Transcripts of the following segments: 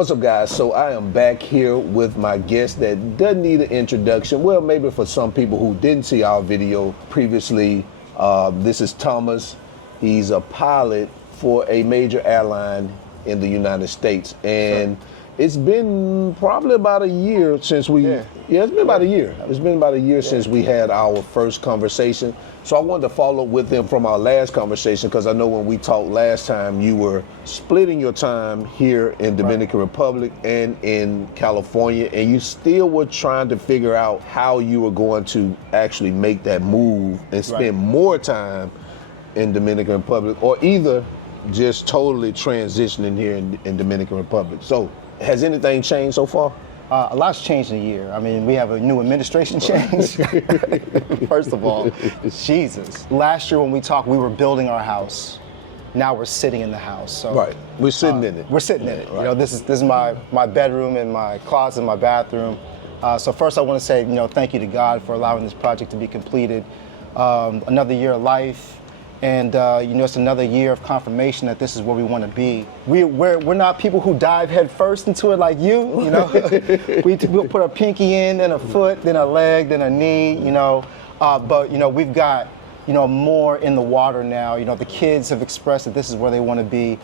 What's up, guys? So I am back here with my guest that doesn't need an introduction. Well, maybe for some people who didn't see our video previously, this is Thomas. He's a pilot for a major airline in the United States. And it's been probably about a year since it's been about a year. It's been about a year since we had our first conversation. So I wanted to follow up with him from our last conversation because I know when we talked last time, you were splitting your time here in Dominican Republic and in California, and you still were trying to figure out how you were going to actually make that move and spend more time in Dominican Republic, or either just totally transitioning here in Dominican Republic. So has anything changed so far? A lot's changed in a year. I mean, we have a new administration change. First of all, Jesus. Last year when we talked, we were building our house. Now we're sitting in the house. So, we're sitting in it. We're sitting in it. Right. You know, this is my bedroom and my closet, my bathroom. So first I want to say, thank you to God for allowing this project to be completed. Another year of life. And it's another year of confirmation that this is where we want to be. We're not people who dive head first into it like you. We'll put a pinky in, then a foot, then a leg, then a knee. But we've got more in the water now. The kids have expressed that this is where they want to be.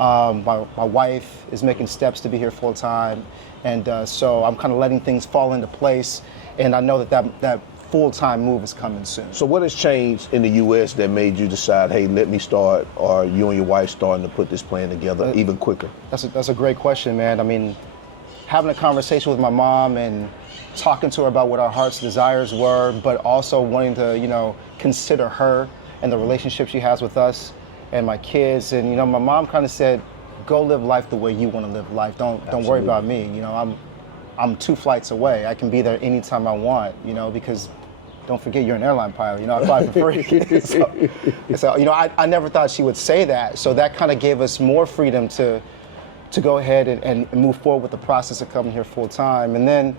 My wife is making steps to be here full time, and so I'm kind of letting things fall into place. And I know that full-time move is coming soon. So what has changed in the U.S. that made you decide, hey, let me start, or you and your wife starting to put this plan together even quicker? That's a great question, man. I mean, having a conversation with my mom and talking to her about what our heart's desires were, but also wanting to, consider her and the relationship she has with us and my kids. And, my mom kind of said, go live life the way you want to live life. Don't worry about me. I'm 2 flights away. I can be there anytime I want, because don't forget you're an airline pilot, I fly for free. so I never thought she would say that. So that kind of gave us more freedom to go ahead and move forward with the process of coming here full time. And then,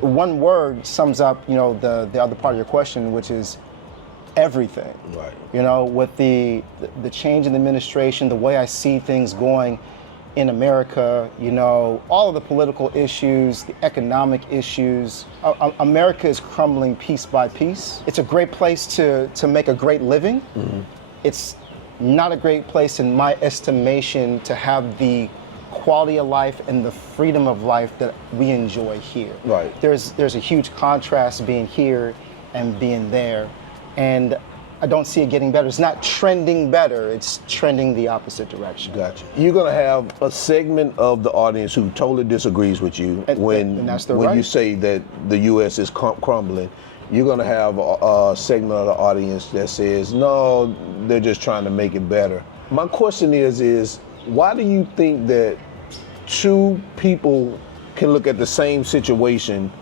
one word sums up, the other part of your question, which is everything. Right. With the change in the administration, the way I see things going in America, all of the political issues, the economic issues. America is crumbling piece by piece. It's a great place to make a great living. Mm-hmm. It's not a great place, in my estimation, to have the quality of life and the freedom of life that we enjoy here. Right. There's a huge contrast being here and being there. And I don't see it getting better. It's not trending better, it's trending the opposite direction. Gotcha. You're gonna have a segment of the audience who totally disagrees with you when you say that the U.S. is crumbling. You're gonna have a segment of the audience that says, no, they're just trying to make it better. My question is why do you think that two people can look at the same situation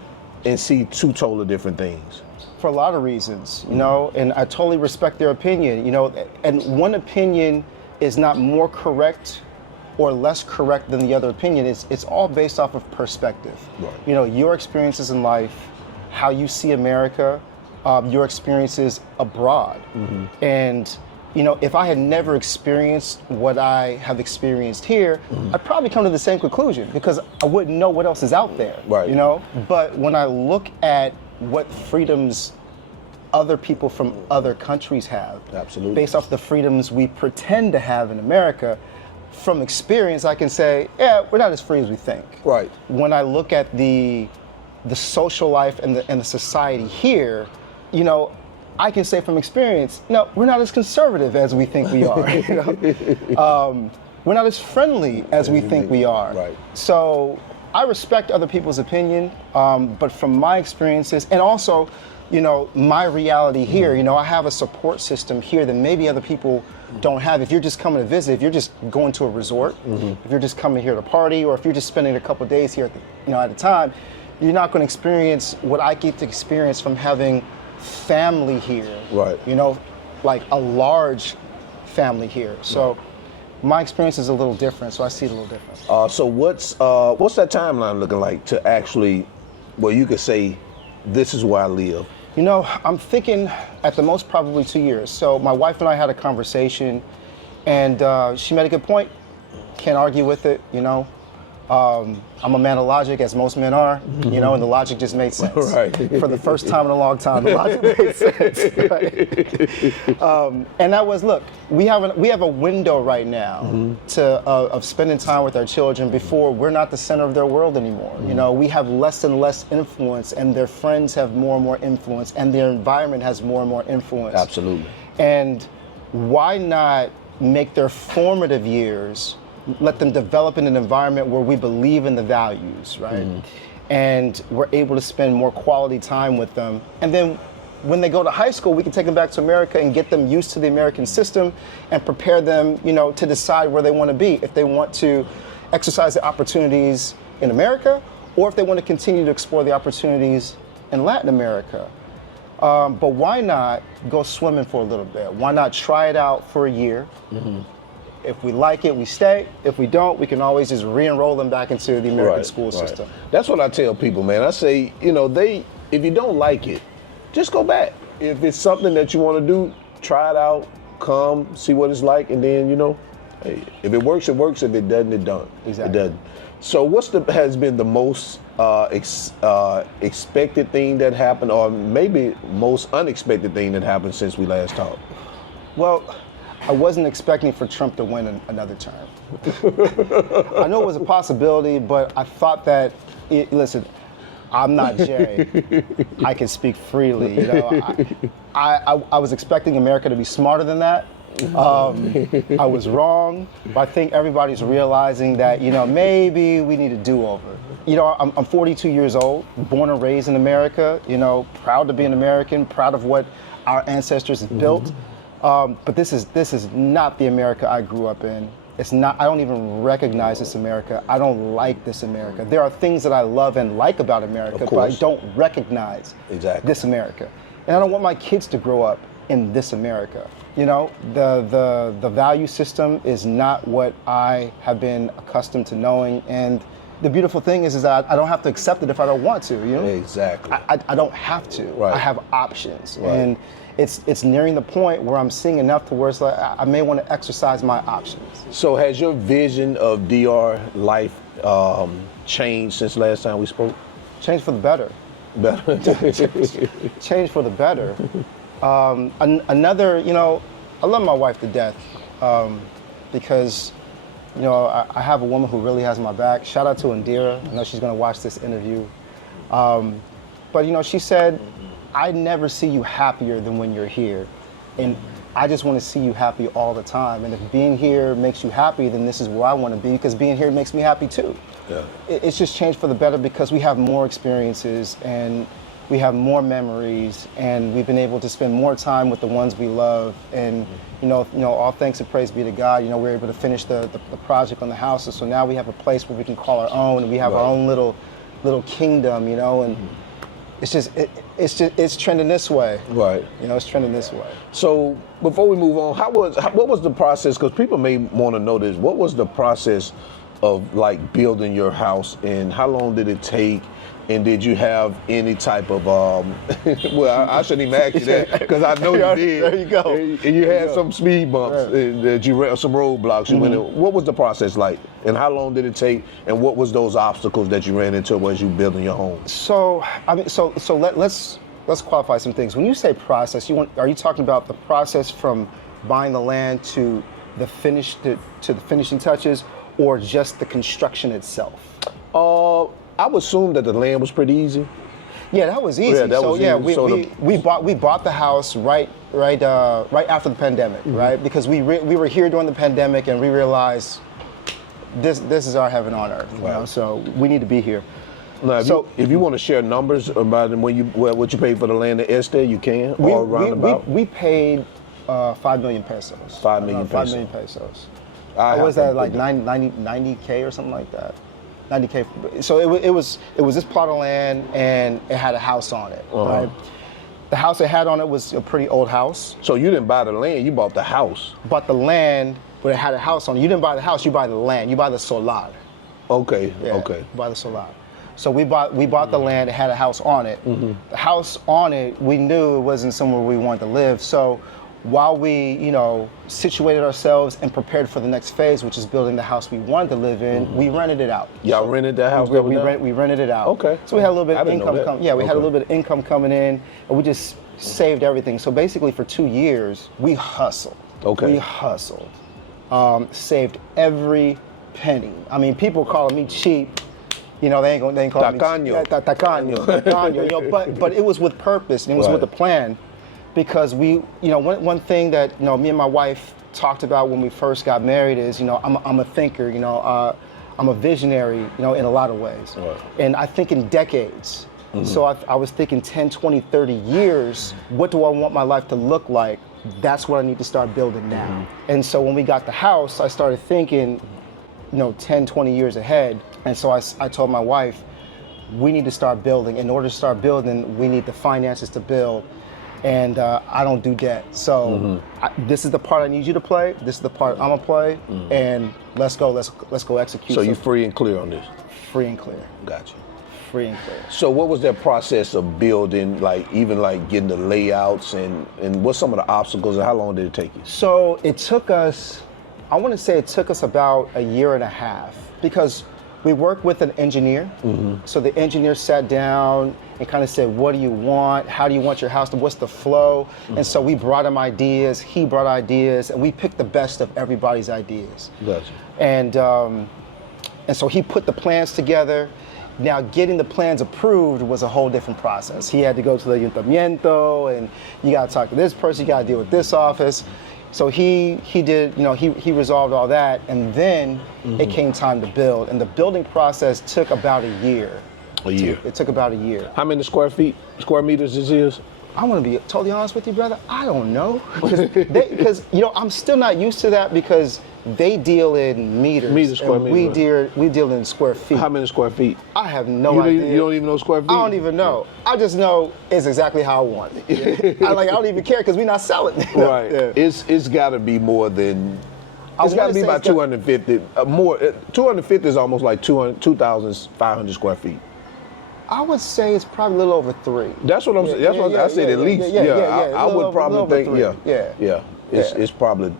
and see two totally different things? For a lot of reasons, and I totally respect their opinion, and one opinion is not more correct or less correct than the other opinion. It's all based off of perspective. Right. Your experiences in life, how you see America, your experiences abroad. Mm-hmm. And, if I had never experienced what I have experienced here, mm-hmm. I'd probably come to the same conclusion because I wouldn't know what else is out there, right. But when I look at what freedoms other people from other countries have, absolutely, based off the freedoms we pretend to have in America, from experience, I can say, yeah, we're not as free as we think. Right. When I look at the social life and the society here, I can say from experience, we're not as conservative as we think we are. We're not as friendly as we think we are. Right. So I respect other people's opinion, but from my experiences, and also, my reality here, I have a support system here that maybe other people don't have. If you're just coming to visit, if you're just going to a resort, mm-hmm. if you're just coming here to party, or if you're just spending a couple of days here at a time, you're not going to experience what I get to experience from having family here. Right. Like a large family here. So my experience is a little different, so I see it a little different. So what's that timeline looking like to actually, where you could say, this is where I live? I'm thinking at the most probably 2 years. So my wife and I had a conversation, and she made a good point. Can't argue with it, I'm a man of logic, as most men are, you know, and the logic just made sense. Right. For the first time in a long time, the logic made sense. Right? And that was, look, we have a window right now of spending time with our children before we're not the center of their world anymore. You know, we have less and less influence, and their friends have more and more influence, and their environment has more and more influence. Absolutely. And why not make their formative years, let them develop in an environment where we believe in the values, right? And we're able to spend more quality time with them. And then when they go to high school, we can take them back to America and get them used to the American system and prepare them, you know, to decide where they want to be. If they want to exercise the opportunities in America, or if they want to continue to explore the opportunities in Latin America. But why not go swimming for a little bit? Why not try it out for a year? If we like it, we stay. If we don't, we can always just re-enroll them back into the American school system. That's what I tell people, man. I say, you know, if you don't like it, just go back. If it's something that you want to do, try it out, come, see what it's like, and then, you know, hey, if it works, it works. If it doesn't, it doesn't. Exactly. It doesn't. So has been the most expected thing that happened, or maybe most unexpected thing that happened since we last talked? Well, I wasn't expecting for Trump to win another term. I know it was a possibility, but I thought that, listen, I'm not Jay. I can speak freely. You know, I was expecting America to be smarter than that. I was wrong, but I think everybody's realizing that, you know, maybe we need a do-over. You know, I'm 42 years old, born and raised in America, you know, proud to be an American, proud of what our ancestors have built. But this is not the America I grew up in. It's not. I don't even recognize this America. I don't like this America. There are things that I love and like about America, but I don't recognize this America. And I don't want my kids to grow up in this America. You know, the value system is not what I have been accustomed to knowing. And the beautiful thing is that I don't have to accept it if I don't want to. You know, exactly. I don't have to. Right. I have options, Right. and it's nearing the point where I'm seeing enough to where it's like I may want to exercise my options. So has your vision of DR life changed since last time we spoke? Change for the better. Change for the better. Another, you know, I love my wife to death because, you know, I have a woman who really has my back. Shout out to Indira. I know she's going to watch this interview. But, you know, she said, I never see you happier than when you're here. And I just want to see you happy all the time. And if being here makes you happy, then this is where I want to be, because being here makes me happy too. Yeah. It's just changed for the better because we have more experiences and we have more memories, and we've been able to spend more time with the ones we love. And you know, all thanks and praise be to God. You know, we're able to finish the project on the house, and so now we have a place where we can call our own, and we have our own little kingdom. You know, and it's trending this way. Right. You know, it's trending this way. So before we move on, what was the process? Because people may want to know this. What was the process of like building your house, and how long did it take? And did you have any type of, well, I shouldn't even ask you that, because I know you did. There you go. And you had some speed bumps, that you ran, some roadblocks you went in. What was the process like? And how long did it take? And what was those obstacles that you ran into as you building your home? So, I mean, so let's qualify some things. When you say process, are you talking about the process from buying the land to the finishing touches, or just the construction itself? I would assume that the land was pretty easy. Yeah, that was easy. We bought the house right after the pandemic, right? Because we were here during the pandemic, and we realized this is our heaven on earth. You know? So we need to be here. Now, if you want to share numbers about what you paid for the land at Este, you can. We paid 5 million pesos. 5 million pesos. 5 million pesos. What was that, like 90K or something like that? 90K. So it was this plot of land, and it had a house on it. Right? The house it had on it was a pretty old house. So you didn't buy the land, you bought the house. Bought the land, but it had a house on it. You didn't buy the house, you buy the land. You buy the solar. Okay. Yeah, okay. You buy the solar. So we bought the land. It had a house on it. The house on it, we knew it wasn't somewhere we wanted to live. So while we, you know, situated ourselves and prepared for the next phase, which is building the house we wanted to live in, we rented it out. Y'all rented that house? We rented it out. Okay. So we had a little bit of income. We had Okay. a little bit of income coming in, and we just saved everything. So basically, for 2 years, we hustled. Okay. We hustled. Saved every penny. I mean, people calling me cheap. You know, they ain't call me tacaño. You know, but it was with purpose and it was with a plan, because we, you know, one thing that, you know, me and my wife talked about when we first got married is, you know, I'm a thinker. You know, I'm a visionary. You know, in a lot of ways, and I think in decades. So I was thinking 10, 20, 30 years. What do I want my life to look like? That's what I need to start building now. And so when we got the house, I started thinking, you know, 10, 20 years ahead. And so I told my wife, we need to start building. In order to start building, we need the finances to build. And I don't do debt. So this is the part I need you to play. This is the part I'm gonna play. And let's go execute. So you're free and clear on this? Free and clear. Gotcha. Free and clear. So what was that process of building, like even like getting the layouts and what's some of the obstacles and how long did it take you? So it took us, I want to say it took us about a year and a half, because we worked with an engineer. So the engineer sat down and kind of said, what do you want? How do you want your house to, what's the flow? And so we brought him ideas, he brought ideas, and we picked the best of everybody's ideas. Gotcha. And so he put the plans together. Now, getting the plans approved was a whole different process. He had to go to the ayuntamiento, and you got to talk to this person, you got to deal with this office. So he did, you know, he resolved all that, and then it came time to build. And the building process took about a year. A year. It took about a year. How many square meters this is? I want to be totally honest with you, brother. I don't know, because you know, I'm still not used to that, because they deal in meters. Square meters. We deal in square feet. How many square feet? I have no idea. You don't even know square feet? I don't even know. I just know it's exactly how I want it. I don't even care, because we're not selling. Right. Yeah. It's got to be more than. It's got to be about 250. More. 250 is almost like 2,500 square feet. I would say it's probably a little over 3. That's what I'm saying. That's what I said. At least. I would probably think. Yeah. It's probably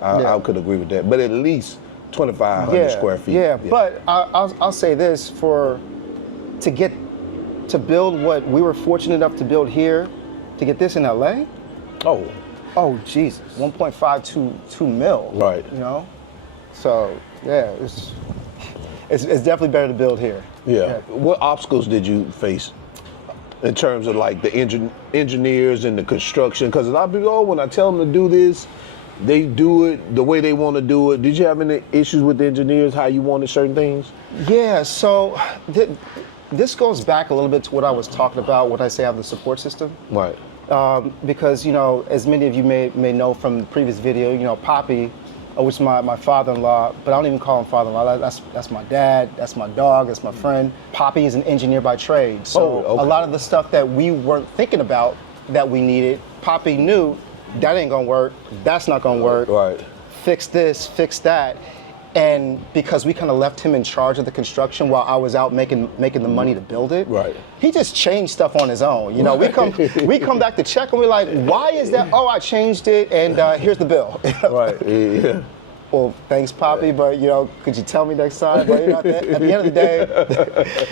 I could agree with that. But at least 2,500 square feet. Yeah. But I'll say this, to build what we were fortunate enough to build here, to get this in LA. Oh Jesus, 1.52 mil. Right. You know, so yeah, it's definitely better to build here. Yeah. What obstacles did you face in terms of like the engineers and the construction? Because a lot of people, when I tell them to do this, they do it the way they want to do it. Did you have any issues with the engineers, how you wanted certain things? Yeah, so this goes back a little bit to what I was talking about, what I say I have the support system. Right. Because, you know, as many of you may know from the previous video, you know, Poppy, which is my father-in-law, but I don't even call him father-in-law. That's my dad, that's my dog, that's my friend. Poppy is an engineer by trade. So a lot of the stuff that we weren't thinking about that we needed, Poppy knew that ain't gonna work, that's not gonna work. Right. Fix this, fix that. And because we kind of left him in charge of the construction while I was out making the money to build it, right, he just changed stuff on his own. You know, we come back to check and we're like, why is that? Oh, I changed it, and here's the bill. Right. Yeah. Well, thanks, Poppy, but you know, could you tell me next time? But you know, at the end of the day,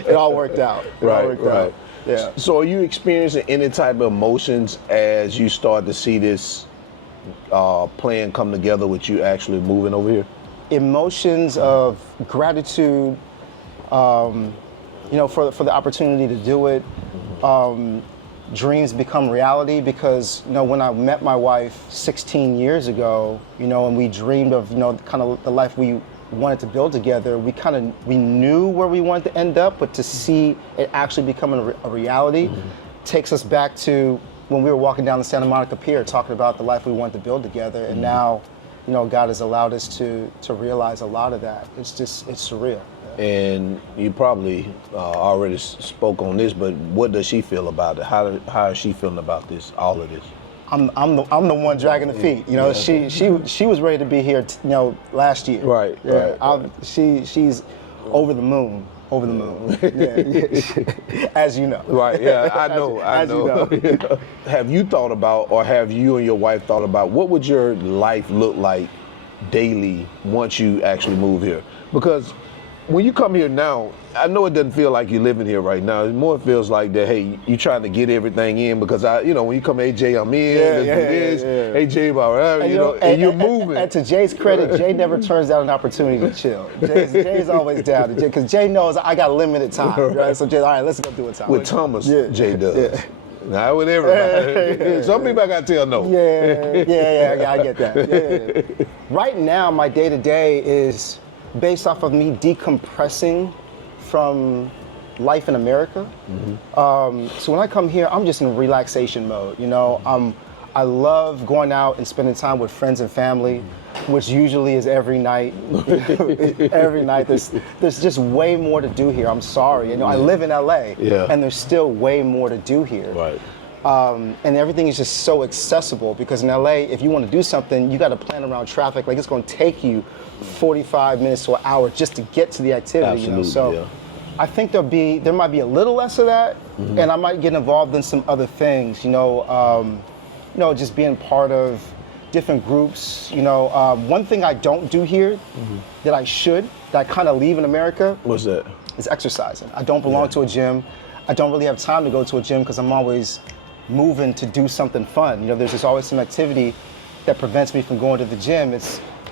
it all worked out. Out. Yeah. So, are you experiencing any type of emotions as you start to see this plan come together with you actually moving over here? Emotions of gratitude, you know, for the opportunity to do it. Dreams become reality, because, you know, when I met my wife 16 years ago, you know, and we dreamed of, you know, kind of the life we wanted to build together, we knew where we wanted to end up, but to see it actually becoming a reality takes us back to when we were walking down the Santa Monica Pier talking about the life we wanted to build together, and now, you know, God has allowed us to realize a lot of that. It's surreal. And you probably already spoke on this, but what does she feel about it? How is she feeling about this, all of this? I'm the one dragging the feet. You know, she was ready to be here, you know, last year. Right. Yeah. She's over the moon. over the moon. Yeah. As you know. Right, yeah, I know, I as know. you know. Have you thought about, or have you and your wife thought about, what would your life look like daily once you actually move here? Because when you come here now, I know it doesn't feel like you're living here right now. It more feels like that, hey, you're trying to get everything in because when you come, hey, Jay, I'm in, let's do this. Yeah. Hey, Jay, whatever, and you're moving. And to Jay's credit, Jay never turns down an opportunity to chill. Jay's always down, because Jay knows I got limited time, right? So Jay, all right, let's go do it time. With Thomas, Jay does. Yeah. Not with everybody. Some people I got to tell no. Yeah, I get that. Yeah. Right now, my day-to-day is based off of me decompressing from life in America. So when I come here, I'm just in relaxation mode. I love going out and spending time with friends and family, which usually is every night. Every night, there's just way more to do here. I'm sorry, I live in LA, and there's still way more to do here. Right. And everything is just so accessible because in LA, if you want to do something, you got to plan around traffic. Like it's going to take you 45 minutes to an hour just to get to the activity. Absolutely, I think there might be a little less of that, and I might get involved in some other things. Just being part of different groups. One thing I don't do here that I should, that I kind of leave in America. What's that? Is exercising. I don't belong to a gym. I don't really have time to go to a gym because I'm always moving to do something fun. There's just always some activity that prevents me from going to the gym.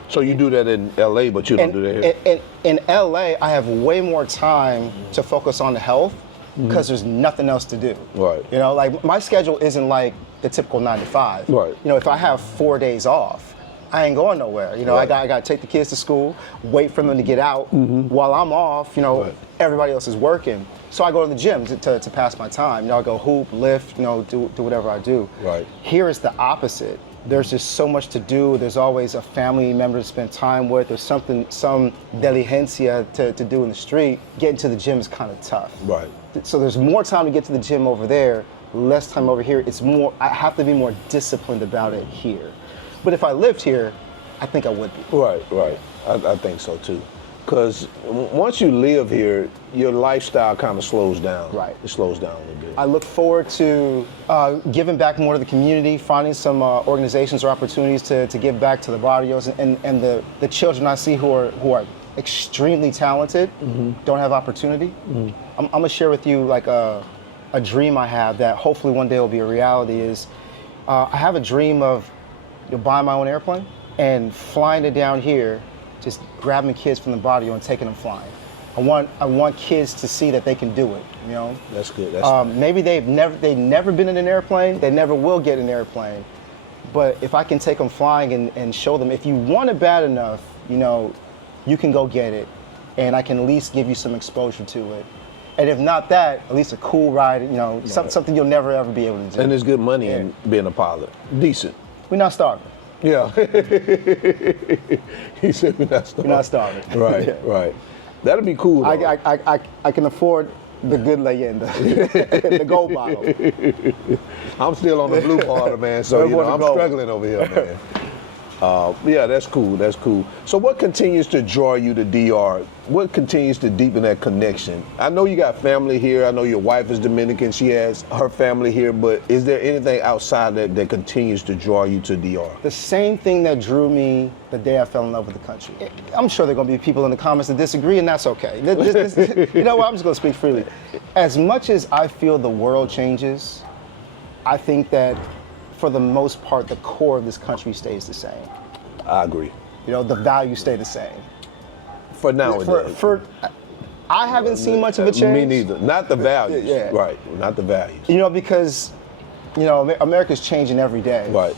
So you do that in LA, but you don't do that here? In LA, I have way more time to focus on the health because there's nothing else to do. Right. Like my schedule isn't like the typical 9 to 5. Right. If I have 4 days off, I ain't going nowhere. Right. I got to take the kids to school, wait for them to get out. While I'm off, Right. everybody else is working. So I go to the gym to pass my time. I go hoop, lift, do whatever I do. Right. Here is the opposite. There's just so much to do. There's always a family member to spend time with. There's some diligencia to do in the street. Getting to the gym is kind of tough. Right. So there's more time to get to the gym over there, less time over here. I have to be more disciplined about it here. But if I lived here, I think I would be. Right. I think so too. Because once you live here, your lifestyle kind of slows down. Right. It slows down a little bit. I look forward to giving back more to the community, finding some organizations or opportunities to give back to the barrios and the children I see who are extremely talented, don't have opportunity. I'm gonna share with you like a dream I have that hopefully one day will be a reality. Is I have a dream of buying my own airplane and flying it down here, just grabbing kids from the barrio and taking them flying. I want kids to see that they can do it. That's good. That's nice. Maybe they've never been in an airplane. They never will get an airplane. But if I can take them flying and show them, if you want it bad enough, you can go get it, and I can at least give you some exposure to it. And if not that, at least a cool ride. Something you'll never ever be able to do. And there's good money in being a pilot. Decent. We're not starving. Yeah. He said we're not starving. We're not starving. Right. Yeah. Right. That'd be cool. Though. I can afford the good leyenda, the gold bottle. I'm still on the blue part, man. So I'm struggling over here, man. Yeah, that's cool. That's cool. So what continues to draw you to DR? What continues to deepen that connection? I know you got family here. I know your wife is Dominican. She has her family here. But is there anything outside that continues to draw you to DR? The same thing that drew me the day I fell in love with the country. I'm sure there are going to be people in the comments that disagree, and that's okay. You know what? I'm just going to speak freely. As much as I feel the world changes, I think that for the most part, the core of this country stays the same. I agree. The values stay the same. For now, I haven't seen much of a change. Me neither. Not the values. Yeah. Right. Not the values. Because, America's changing every day. Right.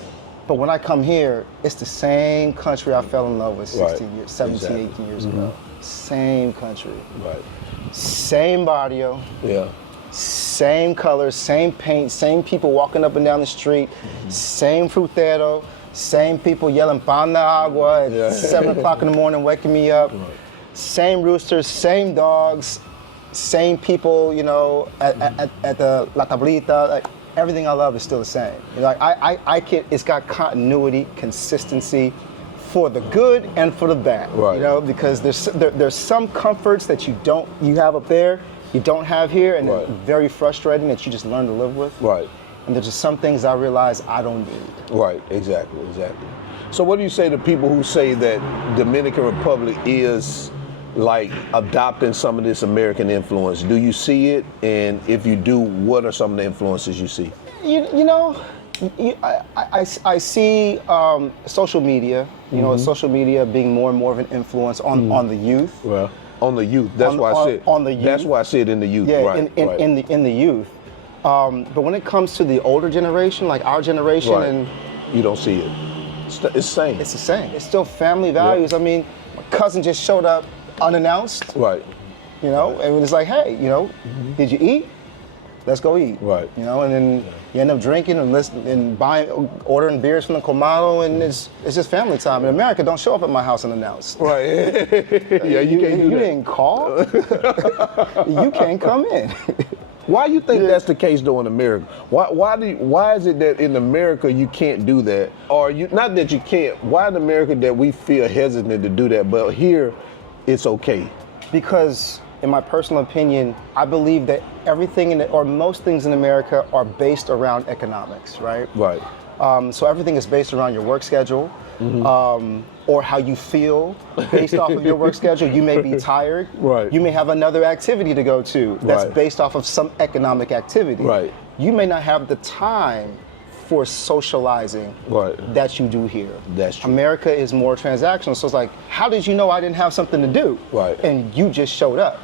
But when I come here, it's the same country I fell in love with 17, 18 years ago. Same country. Right. Same barrio. Yeah. Same colors, same paint, same people walking up and down the street, same frutero, same people yelling pan de agua at 7 o'clock in the morning, waking me up. Right. Same roosters, same dogs, same people, at the La Tablita. Like, everything I love is still the same. It's got continuity, consistency, for the good and for the bad. Right. You know, because there's some comforts that you have up there, you don't have here, and Right. it's very frustrating that you just learn to live with. Right. And there's just some things I realize I don't need. Right, exactly. So what do you say to people who say that Dominican Republic is like adopting some of this American influence? Do you see it? And if you do, what are some of the influences you see? I see social media, social media being more and more of an influence on the youth. Well, on the youth. That's why I said on the youth. That's why I said in the youth. Yeah, right, in the youth. But when it comes to the older generation, like our generation, right. and You don't see it. It's the same. it's the same. It's still family values. I mean, my cousin just showed up unannounced, Right. and it was like, hey, did you eat? Let's go eat. Right. And then you end up drinking and ordering beers from the Comado, and it's just family time. In America, don't show up at my house unannounced. Right. Yeah, you can't do You that. didn't call. You can't come in. Why do you think that's the case though in America? Why is it that in America you can't do that? Or not that you can't, why in America that we feel hesitant to do that, but here it's okay? Because in my personal opinion, I believe that everything or most things in America are based around economics, right? Right. So everything is based around your work schedule, or how you feel based off of your work schedule. You may be tired. Right. You may have another activity to go to that's Right. based off of some economic activity. Right. You may not have the time for socializing Right. that you do here. That's true. America is more transactional. So it's like, how did you know I didn't have something to do? Right. And you just showed up.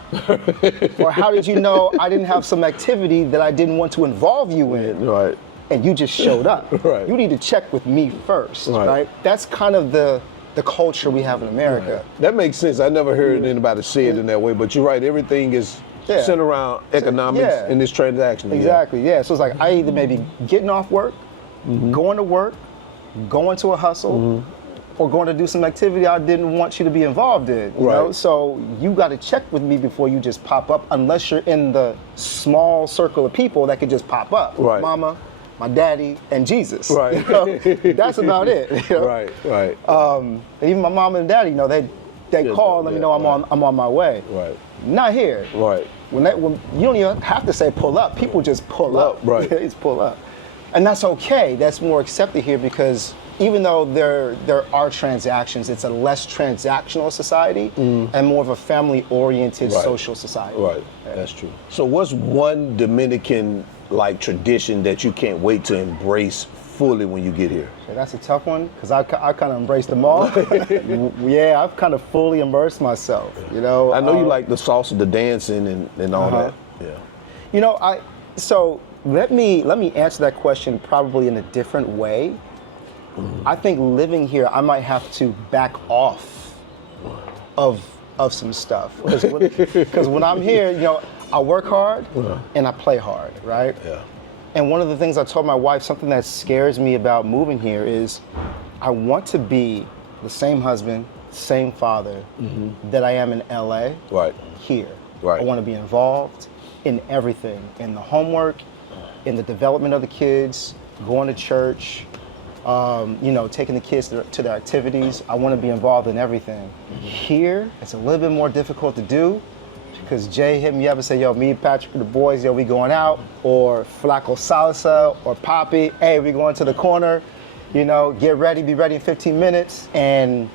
Or how did you know I didn't have some activity that I didn't want to involve you in? Right. And you just showed up. Right. You need to check with me first, Right. right? That's kind of the culture we have in America. That makes sense. I never heard anybody say it in that way, but you're right. Everything is Yeah. centered around economics Yeah. and this transaction. Exactly, yeah. So it's like I either maybe getting off work, going to work, going to a hustle, or going to do some activity I didn't want you to be involved in. You know? Right. So you got to check with me before you just pop up, unless you're in the small circle of people that could just pop up. Right. Mama, my daddy, and Jesus. Right. You know? That's about it. You know? Right. Right. And even my mom and daddy, they Yeah, call, let me know right. I'm on my way. Right. Not here. Right. When you don't even have to say pull up, people just pull up. Right. They just pull up. And that's okay. That's more accepted here because even though there are transactions, it's a less transactional society and more of a family-oriented Right. social society. Right. That's true. So what's one Dominican tradition that you can't wait to embrace fully when you get here? So that's a tough one because I kind of embraced them all. Yeah, I've kind of fully immersed myself. I know you like the salsa, the dancing, and all that. Yeah. So let me answer that question probably in a different way. I think living here, I might have to back off of some stuff because when I'm here, I work hard and I play hard, right? Yeah. And one of the things I told my wife, something that scares me about moving here is I want to be the same husband, same father that I am in LA Right. here. Right. I want to be involved in everything, in the homework, in the development of the kids, going to church, taking the kids to their activities. I want to be involved in everything. Here, it's a little bit more difficult to do because Jay hit me up and said, yo, me, Patrick, and the boys, we going out, or Flaco Salsa, or Poppy, hey, we going to the corner, get ready, be ready in 15 minutes. And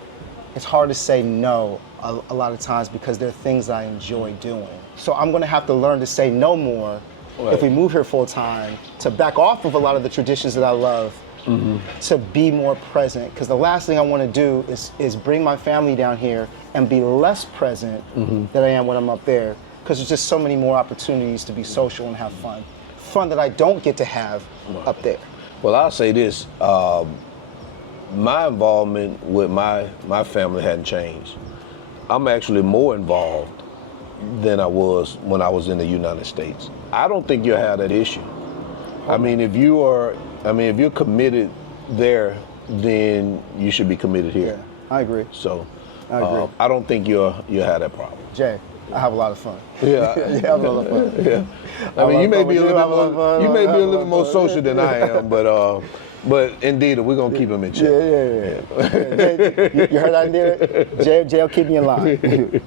it's hard to say no a lot of times because there are things I enjoy doing. So I'm gonna have to learn to say no more if we move here full time, to back off of a lot of the traditions that I love, to be more present. Because the last thing I want to do is bring my family down here and be less present than I am when I'm up there. Because there's just so many more opportunities to be social and have fun. Fun that I don't get to have up there. Well, I'll say this. My involvement with my family hadn't changed. I'm actually more involved than I was when I was in the United States. I don't think you'll have that issue. I mean, if you're committed there, then you should be committed here. Yeah, I agree. So, I agree. I don't think you'll have that problem. Jay, I have a lot of fun. Yeah, Yeah, I have a lot of fun. yeah. I mean, you may be a little bit more social than I am, but But indeed, we're gonna keep him in check. Yeah. You heard that, Indeed? Jail keep me in line.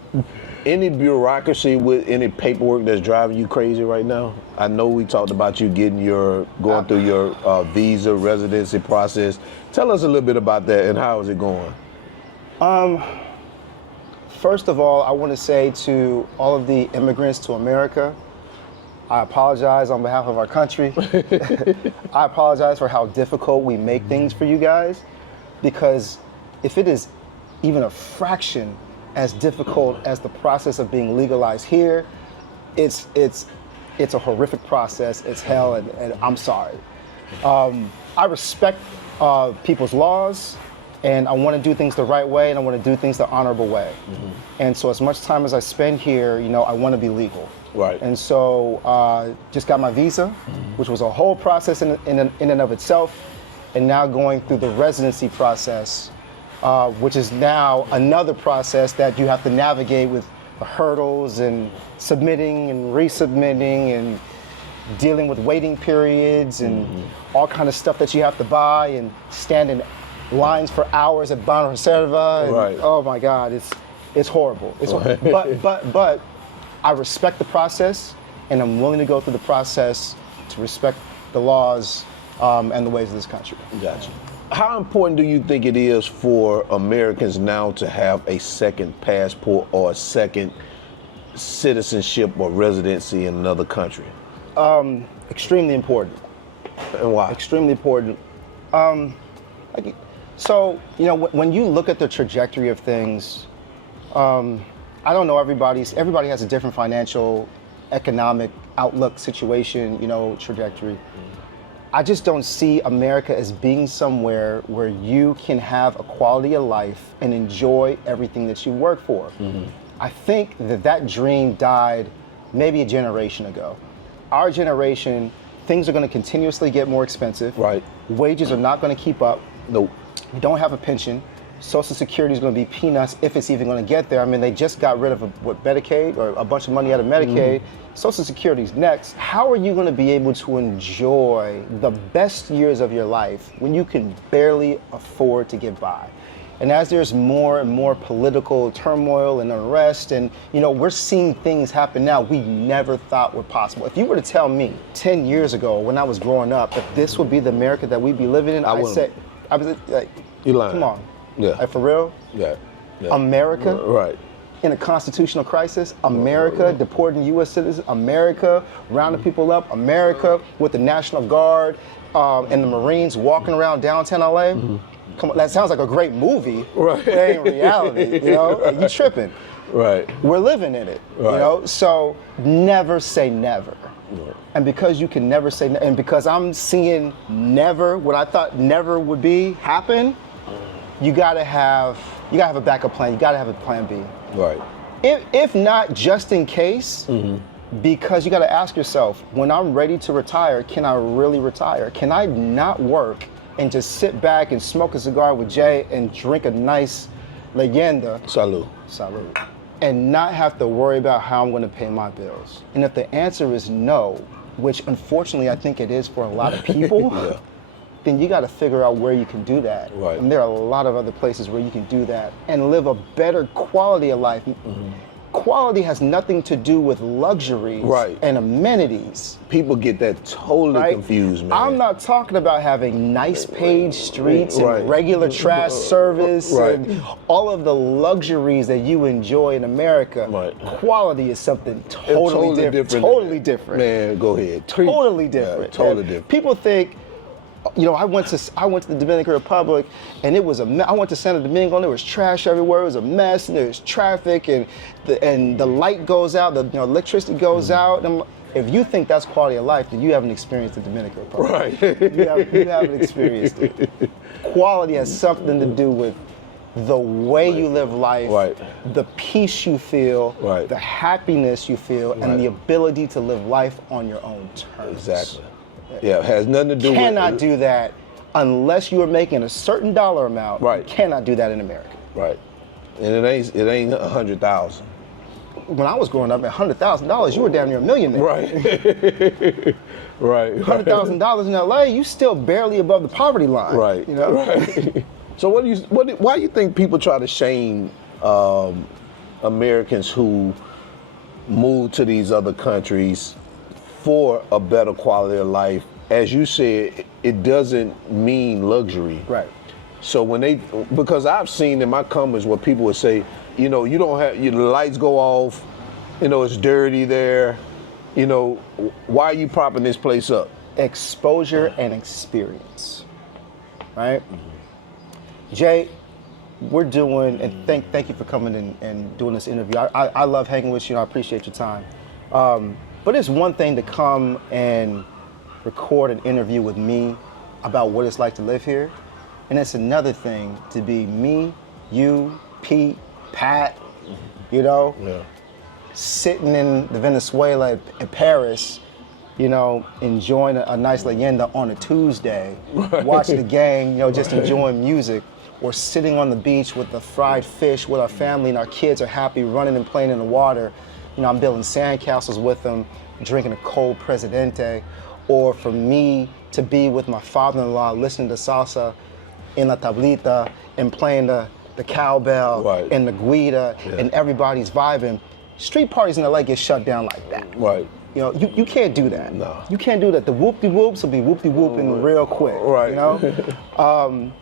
Any bureaucracy with any paperwork that's driving you crazy right now? I know we talked about you going through your visa residency process. Tell us a little bit about that and how is it going? First of all, I want to say to all of the immigrants to America, I apologize on behalf of our country. I apologize for how difficult we make things for you guys, because if it is even a fraction as difficult as the process of being legalized here, it's a horrific process. It's hell, and I'm sorry. I respect people's laws, and I want to do things the right way, and I want to do things the honorable way. And so as much time as I spend here, I want to be legal. Right. And so just got my visa, which was a whole process in and of itself, and now going through the residency process, which is now another process that you have to navigate with hurdles and submitting and resubmitting and dealing with waiting periods and all kind of stuff that you have to buy and stand in lines for hours at Banco Reserva. Right. Oh my God, it's horrible. But I respect the process, and I'm willing to go through the process to respect the laws and the ways of this country. Gotcha. How important do you think it is for Americans now to have a second passport or a second citizenship or residency in another country? Extremely important. And why? Extremely important. So, when you look at the trajectory of things, I don't know, everybody has a different financial, economic outlook, situation, trajectory. I just don't see America as being somewhere where you can have a quality of life and enjoy everything that you work for. I think that dream died maybe a generation ago. Our generation, things are going to continuously get more expensive. Right. Wages are not going to keep up. Nope. We don't have a pension. Social Security is going to be peanuts if it's even going to get there. I mean, they just got rid of Medicaid, or a bunch of money out of Medicaid. Social Security's next. How are you going to be able to enjoy the best years of your life when you can barely afford to get by? And as there's more and more political turmoil and unrest, and we're seeing things happen now we never thought were possible. If you were to tell me 10 years ago when I was growing up that this would be the America that we'd be living in, I was like, you lying. Come on. Yeah. Like, for real? Yeah. America? Right. In a constitutional crisis? America deporting U.S. citizens? America rounding people up? America with the National Guard and the Marines walking around downtown LA? Come on, that sounds like a great movie. Right. But it ain't reality, Like, you tripping. Right. We're living in it, Right. So never say never. Right. And because you can never say, and because I'm seeing never, what I thought never would be, happen, you gotta have a backup plan. You gotta have a plan B. Right. If not, just in case, because you gotta ask yourself, when I'm ready to retire, can I really retire? Can I not work and just sit back and smoke a cigar with Jay and drink a nice leyenda? Salud. And not have to worry about how I'm gonna pay my bills? And if the answer is no, which unfortunately I think it is for a lot of people, Yeah. then you got to figure out where you can do that. Right. And there are a lot of other places where you can do that and live a better quality of life. Quality has nothing to do with luxuries Right. and amenities. People get that totally Right? confused, man. I'm not talking about having nice paved streets Right. and regular trash service Right. and all of the luxuries that you enjoy in America. Right. Quality is something totally different. Totally different. Man, go ahead. Totally different. Yeah, totally And different. People think, I went to the Dominican Republic, and it was I went to Santo Domingo, and there was trash everywhere. It was a mess, and there was traffic, and the light goes out, the electricity goes out. And if you think that's quality of life, then you haven't experienced the Dominican Republic. Right. You haven't experienced it. Quality has something to do with the way you live life, Right. the peace you feel, Right. the happiness you feel, Right. and the ability to live life on your own terms. Exactly. Yeah, it has nothing to do Cannot with... do that unless you are making a certain dollar amount. Right. You cannot do that in America. Right. And it ain't 100,000. when I was growing up, at $100,000, you were damn near a millionaire. Right. Right. $100,000 in LA, you still barely above the poverty line. Right. You know. Right. So why do you think people try to shame Americans who move to these other countries for a better quality of life? As you said, it doesn't mean luxury. Right. So because I've seen in my comments where people would say, you know, you don't have, the lights go off, you know, it's dirty there, you know, why are you propping this place up? Exposure and experience, right? Jay, we're doing, and thank you for coming in and doing this interview. I love hanging with you, I appreciate your time. But it's one thing to come and record an interview with me about what it's like to live here. And it's another thing to be me, you, Pete, Pat, you know, sitting in the Venezuela at Paris, you know, enjoying a nice leyenda on a Tuesday, watching the game, you know, just enjoying music, or sitting on the beach with the fried fish with our family and our kids are happy running and playing in the water. You know, I'm building sandcastles with them, drinking a cold Presidente, or for me to be with my father-in-law listening to salsa in La Tablita and playing the cowbell and the guida and everybody's vibing. Street parties in LA get shut down like that. Right. You know, you can't do that. No. You can't do that. The whoop-de-whoops will be whoop-de-whooping real quick. Right. You know?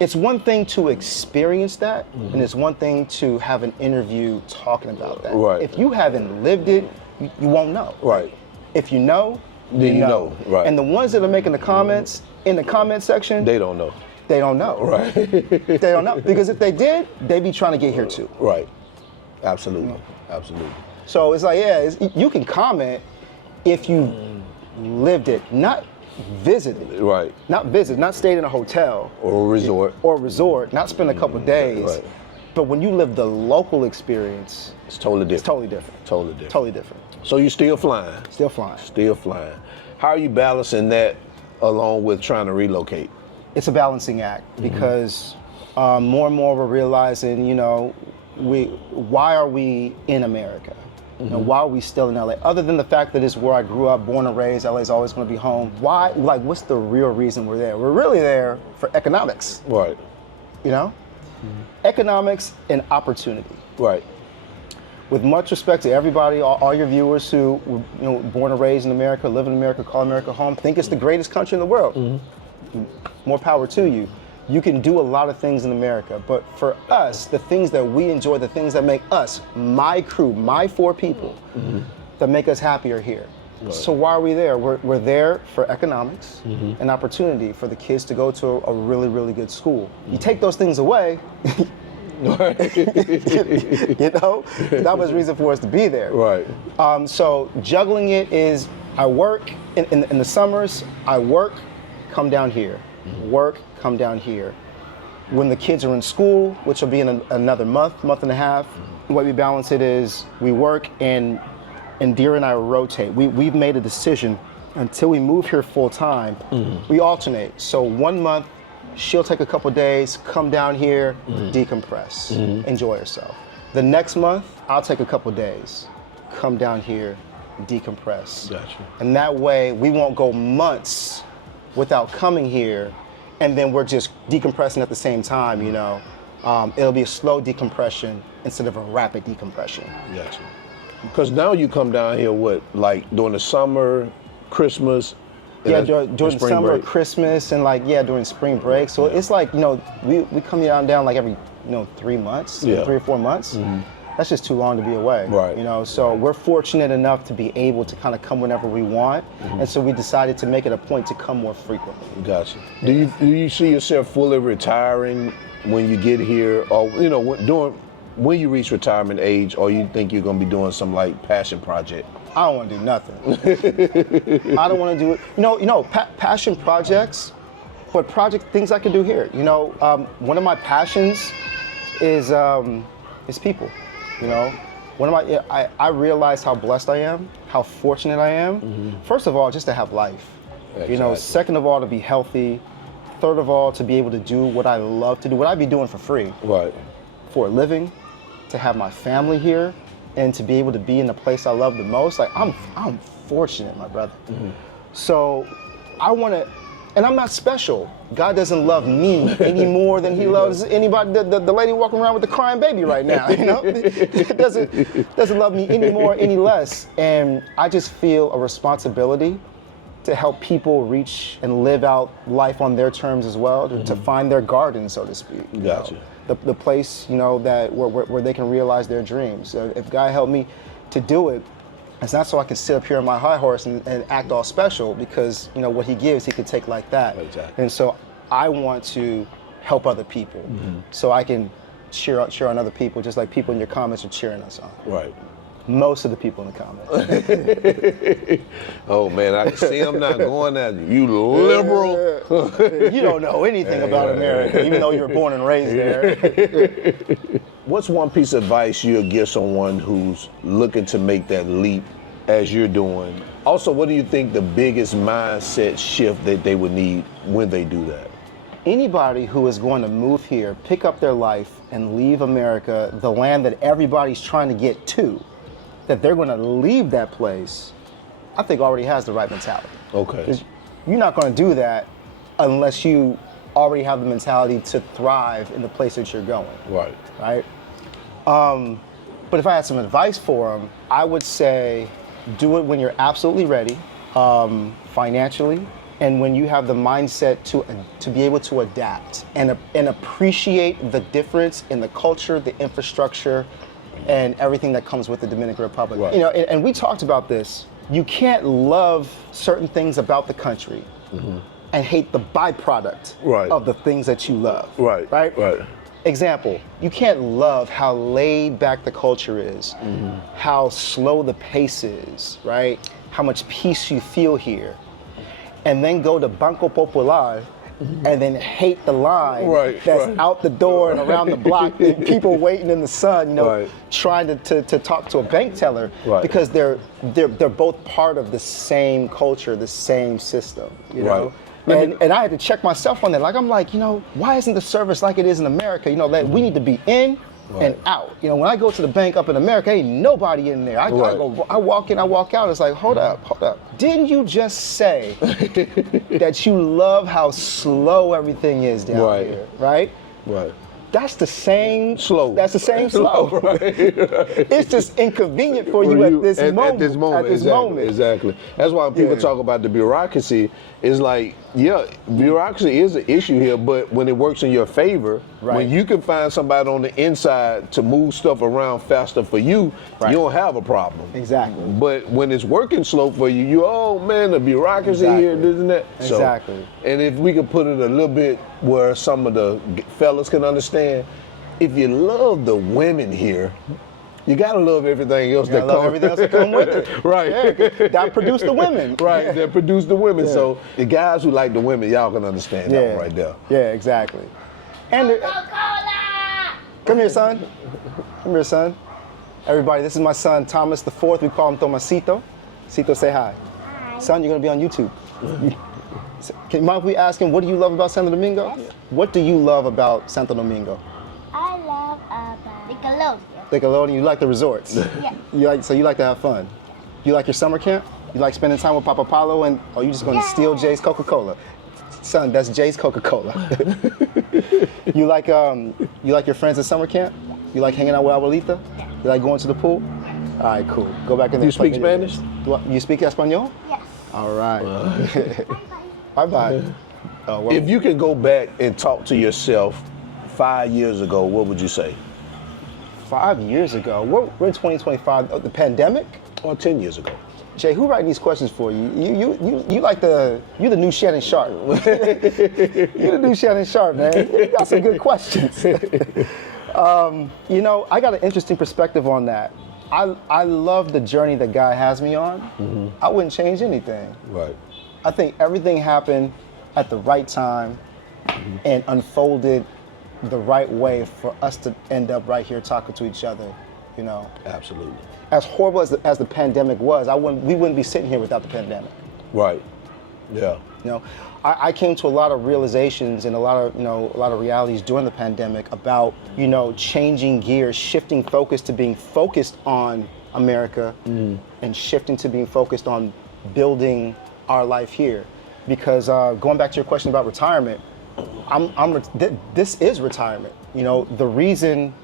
It's one thing to experience that, and it's one thing to have an interview talking about that. Right. If you haven't lived it, you won't know. Right. If you know, then you know. Right. And the ones that are making the comments in the comment section, They don't know. they don't know. Right. They don't know. Because if they did, they'd be trying to get here too. Right. Absolutely. Absolutely. So it's like, you can comment if you lived it, not visited. Right. Not visit, not stayed in a hotel. Or a resort. Or a resort, not spend a couple days. Right. But when you live the local experience, It's totally different. it's totally different. Totally different. Totally different. So you still flying? Still flying. Still flying. How are you balancing that along with trying to relocate? It's a balancing act because more and more we're realizing, you know, why are we in America? You know, why are we still in LA? Other than the fact that it's where I grew up, born and raised, LA is always going to be home. Why? Like, what's the real reason we're there? We're really there for economics. Right. You know, economics and opportunity. Right. With much respect to everybody, all your viewers who were, you know, born and raised in America, live in America, call America home, think it's the greatest country in the world. More power to you. You can do a lot of things in America, but for us, the things that we enjoy, the things that make us, my crew, my 4 people, that make us happy are here. Right. So why are we there? We're there for economics and opportunity for the kids to go to a really, really good school. You take those things away, you know, that was reason for us to be there. Right. So juggling it is, I work in the summers, I work, come down here. Work, come down here. When the kids are in school, which will be in another month and a half, the way we balance it is we work and Deer and I rotate. We've made a decision until we move here full time, we alternate. So 1 month, she'll take a couple days, come down here, decompress, enjoy herself. The next month, I'll take a couple days, come down here, decompress. Gotcha. And that way we won't go months without coming here, and then we're just decompressing at the same time, you know. It'll be a slow decompression instead of a rapid decompression. Gotcha. Because now you come down here, like during the summer, Christmas? Yeah, during the summer, break. Christmas, and during spring break. So it's like, you know, we come down like every, 3 months, 3 or 4 months. That's just too long to be away. Right. You know, so we're fortunate enough to be able to kind of come whenever we want, and so we decided to make it a point to come more frequently. Gotcha. Do you see yourself fully retiring when you get here, or when you reach retirement age, or you think you're gonna be doing some passion project? I don't want to do nothing. I don't want to do it. Passion projects, but things I can do here. One of my passions is people. I realize how blessed I am, how fortunate I am. First of all, just to have life. Exactly. Second of all, to be healthy. Third of all, to be able to do what I love to do, what I'd be doing for free. Right. For a living, to have my family here, and to be able to be in the place I love the most, like I'm fortunate, my brother. So I want to, and I'm not special. God doesn't love me any more than he loves anybody, the lady walking around with the crying baby right now, you know? It doesn't love me any more, any less. And I just feel a responsibility to help people reach and live out life on their terms as well, to find their garden, so to speak. Gotcha. The place, you know, that where they can realize their dreams. If God helped me to do it, it's not so I can sit up here on my high horse and act all special, because, you know, what he gives, he can take like that. Exactly. And so I want to help other people, so I can cheer on other people, just like people in your comments are cheering us on. Right. Most of the people in the comments. Oh man, I see I'm not going at you, liberal. You don't know anything about America, even though you were born and raised there. What's one piece of advice you'll give someone who's looking to make that leap as you're doing? Also, what do you think the biggest mindset shift that they would need when they do that? Anybody who is going to move here, pick up their life, and leave America, the land that everybody's trying to get to, that they're going to leave that place, I think already has the right mentality. Okay. 'Cause you're not going to do that unless you already have the mentality to thrive in the place that you're going. Right. Right? But if I had some advice for them, I would say do it when you're absolutely ready, financially, and when you have the mindset to be able to adapt and appreciate the difference in the culture, the infrastructure, and everything that comes with the Dominican Republic. Right. You know, and we talked about this. You can't love certain things about the country and hate the byproduct of the things that you love. Right. Right? Right. Example, you can't love how laid back the culture is, how slow the pace is, right? How much peace you feel here. And then go to Banco Popular and then hate the line that's out the door and around the block, and people waiting in the sun, you know, trying to talk to a bank teller, because they're both part of the same culture, the same system, you know. And I had to check myself on that. Like, I'm like, you know, why isn't the service like it is in America? You know, like, we need to be in and out. You know, when I go to the bank up in America, ain't nobody in there. I walk in, I walk out. It's like, hold up. Didn't you just say that you love how slow everything is down here, right? Right. That's the same slow. That's the same slow. It's just inconvenient for you at this moment. At this moment. Exactly. That's why when people talk about the bureaucracy, it's like, bureaucracy is an issue here, but when it works in your favor, when you can find somebody on the inside to move stuff around faster for you, you don't have a problem. Exactly. But when it's working slow for you, oh man, the bureaucracy here, this and that. Exactly. So, and if we could put it a little bit where some of the fellas can understand, if you love the women here, you gotta love everything else that come with it. Right. Yeah, that produced the women. Right, that produced the women. Yeah. So the guys who like the women, y'all can understand that one right there. Yeah, exactly. And come here, son. Come here, son. Everybody, this is my son, Thomas the Fourth. We call him Tomasito. Cito, say hi. Hi. Son, you're gonna be on YouTube. Can you mind if we ask him, what do you love about Santo Domingo? Yes. What do you love about Santo Domingo? I love Nickelodeon. Nickelodeon, you like the resorts? Yeah. So you like to have fun? You like your summer camp? You like spending time with Papa Paulo, and are you just gonna steal Jay's Coca-Cola? Son, that's Jay's Coca-Cola. You like your friends at summer camp? You like hanging out with Abuelita? You like going to the pool? All right, cool. Go back in there. Do you speak Spanish? You speak Espanol? Yes. All right. Bye-bye. If you could go back and talk to yourself 5 years ago, what would you say? 5 years ago? We're in 2025. The pandemic? Or 10 years ago? Jay, who writing these questions for you? You like you the new Shannon Sharp. You the new Shannon Sharp, man. You got some good questions. You know, I got an interesting perspective on that. I love the journey that God has me on. I wouldn't change anything. Right. I think everything happened at the right time and unfolded the right way for us to end up right here talking to each other, you know. Absolutely. As horrible as the pandemic was, we wouldn't be sitting here without the pandemic. Right. Yeah. You know, I came to a lot of realizations and a lot of realities during the pandemic about, changing gears, shifting focus to being focused on America and shifting to being focused on building our life here. Because going back to your question about retirement, this is retirement. The reason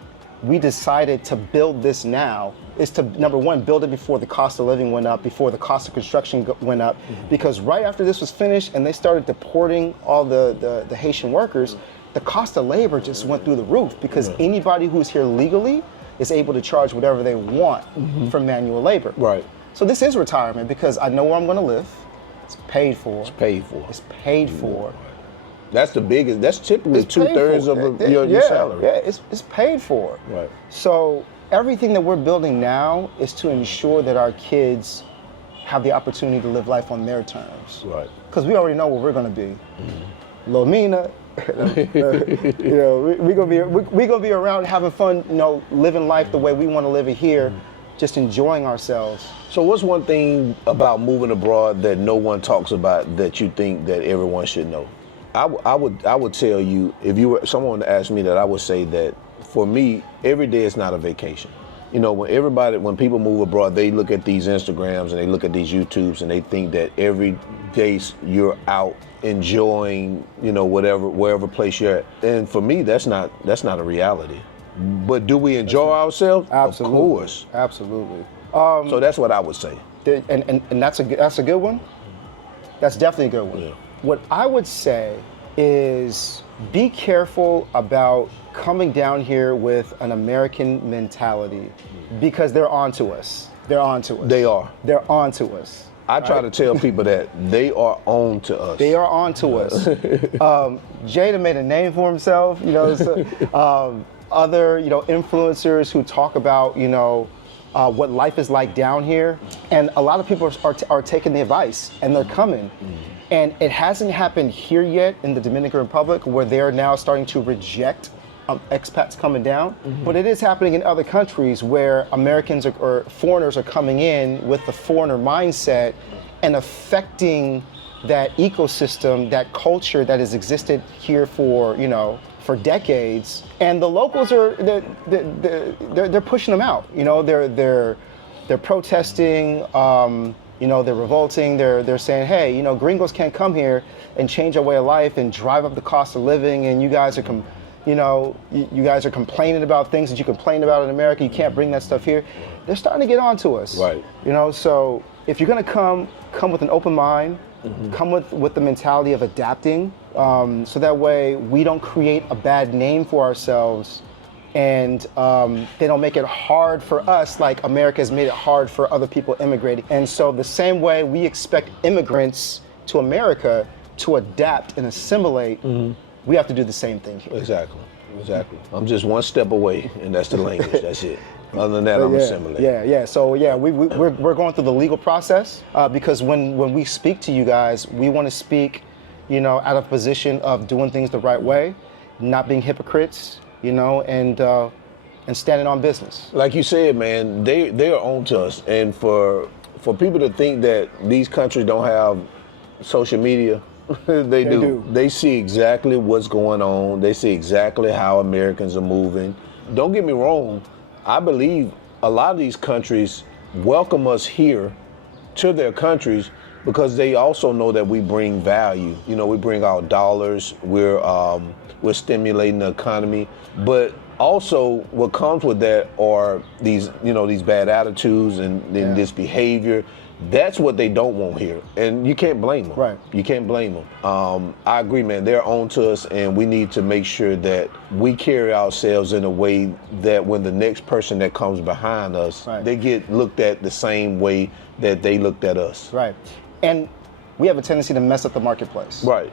we decided to build this now is to, number one, build it before the cost of living went up, before the cost of construction went up, because right after this was finished and they started deporting all the Haitian workers, the cost of labor just went through the roof, because anybody who's here legally is able to charge whatever they want for manual labor. Right. So this is retirement, because I know where I'm gonna live. It's paid for. It's paid for. It's paid for. That's the biggest. That's typically It's paid 2/3 for. of your salary. Yeah, it's paid for. Right. So everything that we're building now is to ensure that our kids have the opportunity to live life on their terms. Right. Because we already know where we're gonna be. Lomina, we're gonna be around having fun, living life the way we want to live it here, just enjoying ourselves. So what's one thing about moving abroad that no one talks about that you think that everyone should know? I would tell you, if someone asked me that, I would say that for me, every day is not a vacation. When people move abroad, they look at these Instagrams and they look at these YouTubes and they think that every day you're out enjoying, wherever place you're at. And for me, that's not a reality. But do we enjoy ourselves? Absolutely. Of course. Absolutely. So that's what I would say. And that's a good one. That's definitely a good one. Yeah. What I would say is be careful about coming down here with an American mentality, because they're onto us. They're onto us. They are. They're onto us. I try to tell people that they are on to us. They are onto us. Jada made a name for himself. Other influencers who talk about what life is like down here, and a lot of people are taking the advice and they're coming. And it hasn't happened here yet in the Dominican Republic, where they're now starting to reject expats coming down. But it is happening in other countries where Americans or foreigners are coming in with the foreigner mindset and affecting that ecosystem, that culture that has existed here for decades. And the locals they're pushing them out. They're protesting. They're revolting. They're saying, hey, gringos can't come here and change our way of life and drive up the cost of living. And you guys are, you guys are complaining about things that you complain about in America. You can't bring that stuff here. They're starting to get onto us. Right. So if you're gonna come with an open mind, come with the mentality of adapting, so that way we don't create a bad name for ourselves. And they don't make it hard for us like America has made it hard for other people immigrating. And so the same way we expect immigrants to America to adapt and assimilate, we have to do the same thing here. Exactly. I'm just one step away, and that's the language. That's it. Other than that, I'm assimilating. Yeah. So we're going through the legal process, because when we speak to you guys, we want to speak, out of a position of doing things the right way, not being hypocrites. And standing on business. Like you said, man, they are on to us. And for people to think that these countries don't have social media, they do. They see exactly what's going on. They see exactly how Americans are moving. Don't get me wrong. I believe a lot of these countries welcome us here to their countries because they also know that we bring value. We bring our dollars. We're stimulating the economy. But also what comes with that are these bad attitudes and this behavior. That's what they don't want here. And you can't blame them. Right. You can't blame them. I agree, man. They're on to us, and we need to make sure that we carry ourselves in a way that when the next person that comes behind us, they get looked at the same way that they looked at us. Right. And we have a tendency to mess up the marketplace. Right.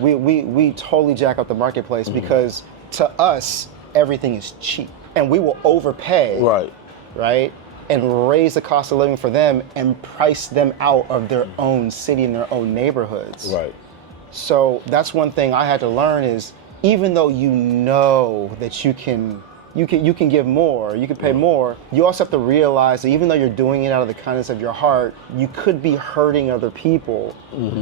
We totally jack up the marketplace because to us, everything is cheap. And we will overpay. Right? And raise the cost of living for them and price them out of their own city and their own neighborhoods. Right. So that's one thing I had to learn is, even though you know that you can you can give more, you can pay more. You also have to realize that even though you're doing it out of the kindness of your heart, you could be hurting other people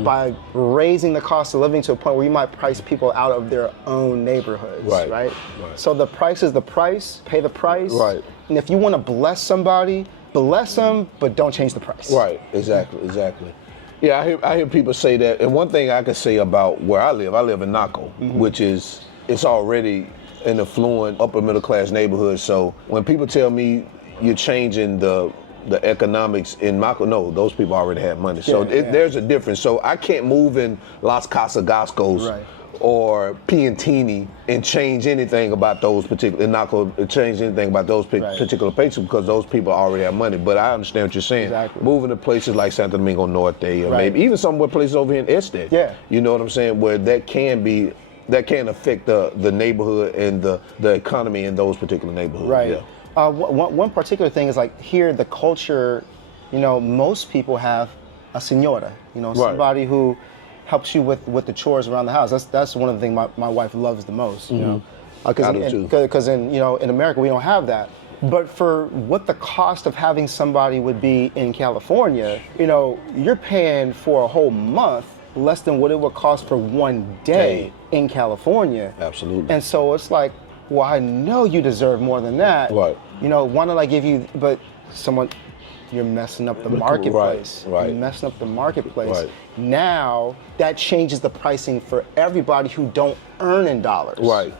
by raising the cost of living to a point where you might price people out of their own neighborhoods, right? So the price is the price, pay the price. Right. And if you want to bless somebody, bless them, but don't change the price. Right, exactly. Yeah, I hear people say that. And one thing I can say about where I live in Naco, which is, it's already an affluent upper middle class neighborhood. So when people tell me you're changing the economics in Naco, no, those people already have money. So there's a difference. So I can't move in Las Casas or Piantini and change anything about those particular, in Naco, change anything about those particular places because those people already have money. But I understand what you're saying. Exactly. Moving to places like Santo Domingo Norte or maybe even somewhere places over here in Estes. Yeah. You know what I'm saying? Where that can affect the neighborhood and the economy in those particular neighborhoods. Right. Yeah. One particular thing is like here, the culture, most people have a señora, somebody who helps you with the chores around the house. That's one of the things my wife loves the most, Because in America, we don't have that. But for what the cost of having somebody would be in California, you're paying for a whole month less than what it would cost for one day in California. Absolutely. And so it's like, well, I know you deserve more than that. Right. Why don't I give you, but you're messing up the marketplace. Right. You're messing up the marketplace. Right. Now, that changes the pricing for everybody who don't earn in dollars. Right.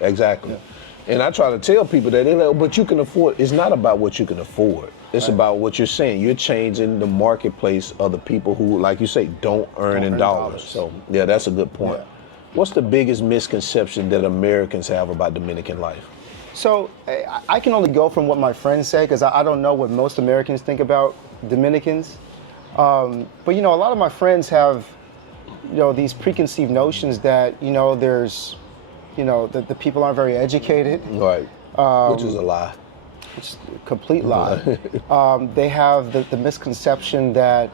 Exactly. Yeah. And I try to tell people that, they're like, but you can afford, it's not about what you can afford. It's about what you're saying. You're changing the marketplace of the people who, like you say, don't earn in dollars. So, yeah, that's a good point. Yeah. What's the biggest misconception that Americans have about Dominican life? So I can only go from what my friends say because I don't know what most Americans think about Dominicans. But a lot of my friends have, these preconceived notions that, there's, the people aren't very educated. Right. Which is a lie. It's a complete lie. They have the misconception that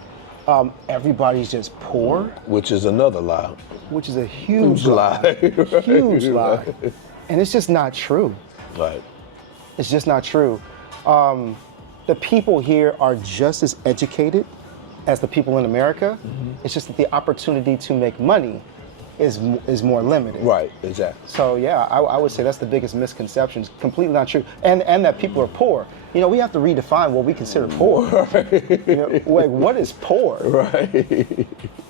everybody's just poor. Which is another lie. Which is a huge lie. Huge lie. And it's just not true. Right. It's just not true. The people here are just as educated as the people in America. It's just that the opportunity to make money is more limited. Right, exactly. So yeah, I would say that's the biggest misconception. It's completely not true. And that people are poor. We have to redefine what we consider poor. Right. What is poor? Right.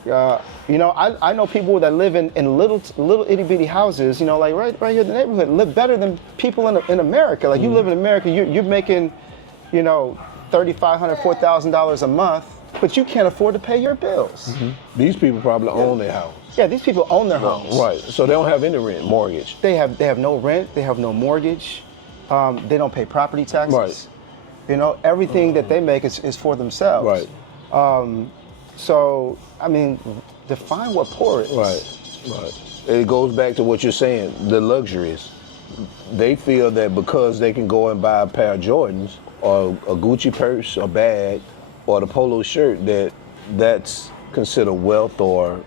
I know people that live in little itty bitty houses, like right here in the neighborhood, live better than people in America. Like you live in America, you're making, $3,500, $4,000 a month, but you can't afford to pay your bills. These people probably own their house. Yeah, these people own their homes. Right, so they don't have any rent, mortgage. They have no rent, they have no mortgage, they don't pay property taxes. Right. Everything that they make is for themselves. Right. So, define what poor is. Right. It goes back to what you're saying, the luxuries. They feel that because they can go and buy a pair of Jordans or a Gucci purse or bag or the polo shirt, that's considered wealth or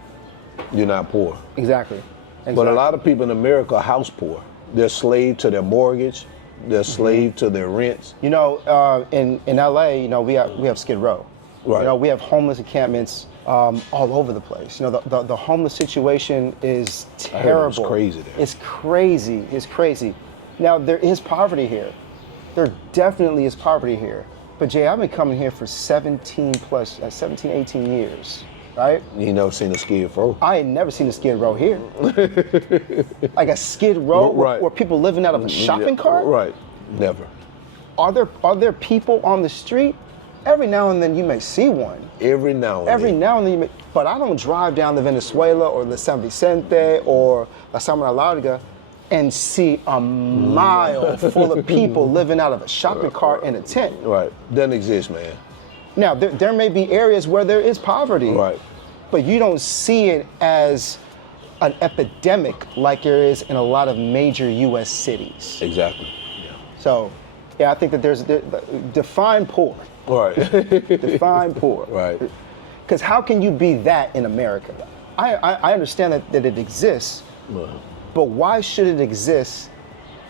you're not poor. Exactly. But a lot of people in America are house poor. They're slave to their mortgage. They're slave to their rents. In LA, we have Skid Row. Right. We have homeless encampments all over the place. The homeless situation is terrible. It's crazy there. It's crazy. It's crazy. Now there is poverty here. There definitely is poverty here. But Jay, I've been coming here for 17, 18 years. Right? You never seen a Skid Row? I ain't never seen a Skid Row here. Like a Skid Row where people living out of a shopping cart? Right, never. Are there people on the street? Every now and then you may see one. Every now and then you may, but I don't drive down to Venezuela or the San Vicente or La Samana Larga and see a mile full of people living out of a shopping cart in a tent. Right, doesn't exist, man. Now, there may be areas where there is poverty, right, but you don't see it as an epidemic like there is in a lot of major U.S. cities. Exactly. Yeah. So, yeah, I think that define poor. Right. Define poor. Right. Because how can you be that in America? I understand that it exists, but why should it exist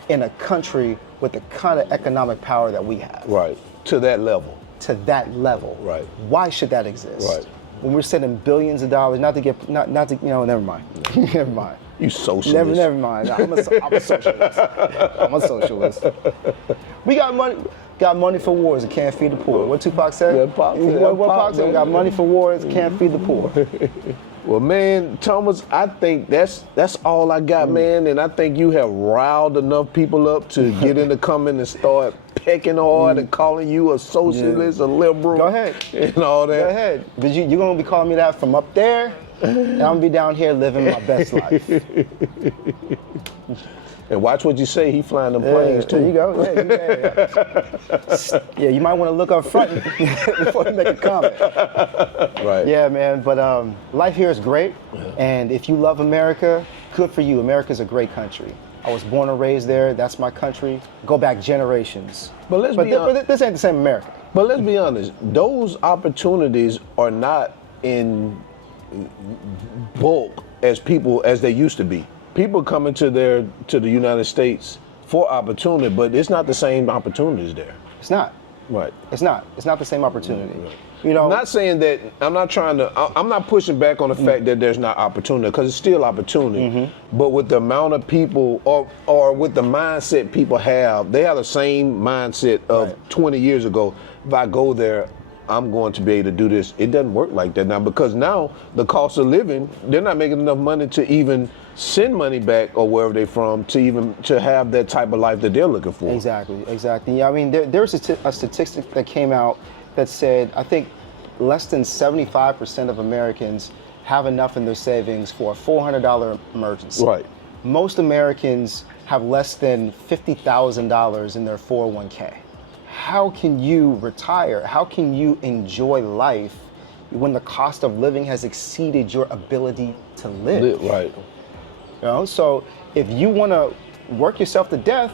in a country with the kind of economic power that we have. Right. To that level. To that level. Right. Why should that exist? Right. When we're sending billions of dollars, not to never mind. Never mind. You socialist. Never mind. I'm a socialist. I'm a socialist. We got money for wars and can't feed the poor. What Tupac said? Yeah, Pac said, What Pac said? We got money for wars, can't feed the poor. Well, man, Thomas, I think that's all I got, man. And I think you have riled enough people up to get in the comment and start pecking hard and calling you a socialist, a liberal. Go ahead. And all that. Go ahead. But you're going to be calling me that from up there, and I'm going to be down here living my best life. And watch what you say. He flying them planes, too. There you go. Yeah, you might want to look up front before you make a comment. Right. Yeah, man. But life here is great. And if you love America, good for you. America's a great country. I was born and raised there. That's my country. Go back generations. But this ain't the same America. But let's be honest. Those opportunities are not in bulk as they used to be. People coming to the United States for opportunity, but it's not the same opportunities there. It's not. Right. It's not. It's not the same opportunity. Right. You know. I'm not saying that. I'm not pushing back on the fact that there's not opportunity, because it's still opportunity. But with the amount of people, or with the mindset people have, they have the same mindset of 20 years ago. If I go there, I'm going to be able to do this. It doesn't work like that now, because now the cost of living, they're not making enough money to even send money back or wherever they're from to have that type of life that they're looking for. Exactly. Yeah, I mean, there's a statistic that came out that said, I think less than 75% of Americans have enough in their savings for a $400 emergency. Right. Most Americans have less than $50,000 in their 401k. How can you retire? How can you enjoy life when the cost of living has exceeded your ability to live? Right. You know, so if you want to work yourself to death,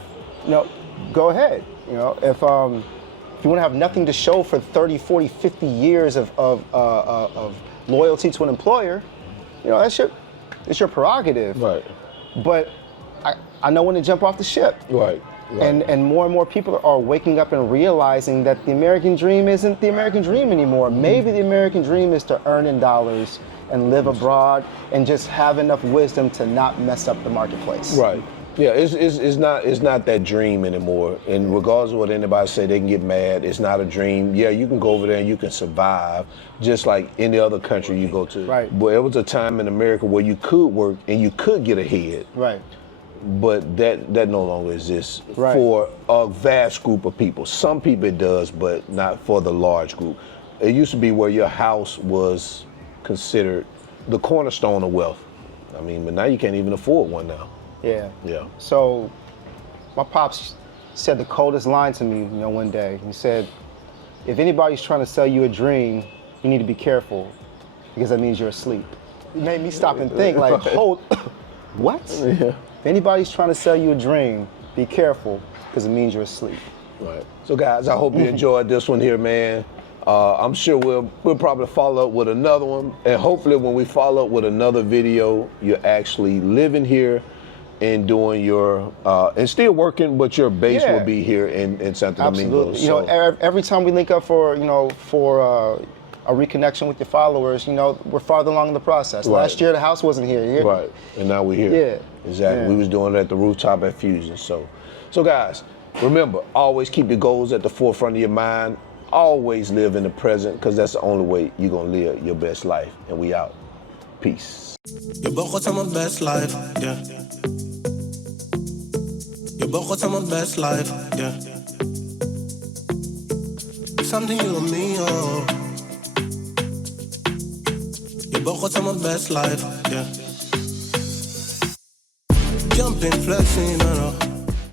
go ahead. You know, if you want to have nothing to show for 30, 40, 50 years of loyalty to an employer, it's your prerogative. Right. But I know when to jump off the ship. Right. Right. And more people are waking up and realizing that the American dream isn't the American dream anymore. Maybe the American dream is to earn in dollars and live abroad and just have enough wisdom to not mess up the marketplace. Right. Yeah, it's not that dream anymore. And regardless of what anybody say, they can get mad. It's not a dream. Yeah, you can go over there and you can survive just like any other country you go to. Right. But there was a time in America where you could work and you could get ahead. Right. But that no longer exists Right. for a vast group of people. Some people it does, but not for the large group. It used to be where your house was considered the cornerstone of wealth. I mean, but now you can't even afford one now. Yeah. Yeah. So my pops said the coldest line to me, one day. He said, if anybody's trying to sell you a dream, you need to be careful, because that means you're asleep. It made me stop and think, like, hold, what? Yeah. If anybody's trying to sell you a dream, be careful, because it means you're asleep. Right. So guys, I hope you enjoyed this one here, man. I'm sure we'll probably follow up with another one, and hopefully when we follow up with another video, you're actually living here and doing your and still working, but your base will be here in Santo Domingo. Absolutely. Every time we link up for a reconnection with your followers, we're farther along in the process. Right. Last year the house wasn't here. Right. And now we're here. Yeah. Exactly. Yeah. We was doing it at the rooftop at Fusion. So guys, remember, always keep your goals at the forefront of your mind. Always live in the present, because that's the only way you're gonna live your best life. And we out. Peace. Je begon aan mijn best life, yeah. Je begon aan mijn best life, yeah. Something you and me, oh. Je begon aan mijn best life, yeah. Jumping, flexing, no.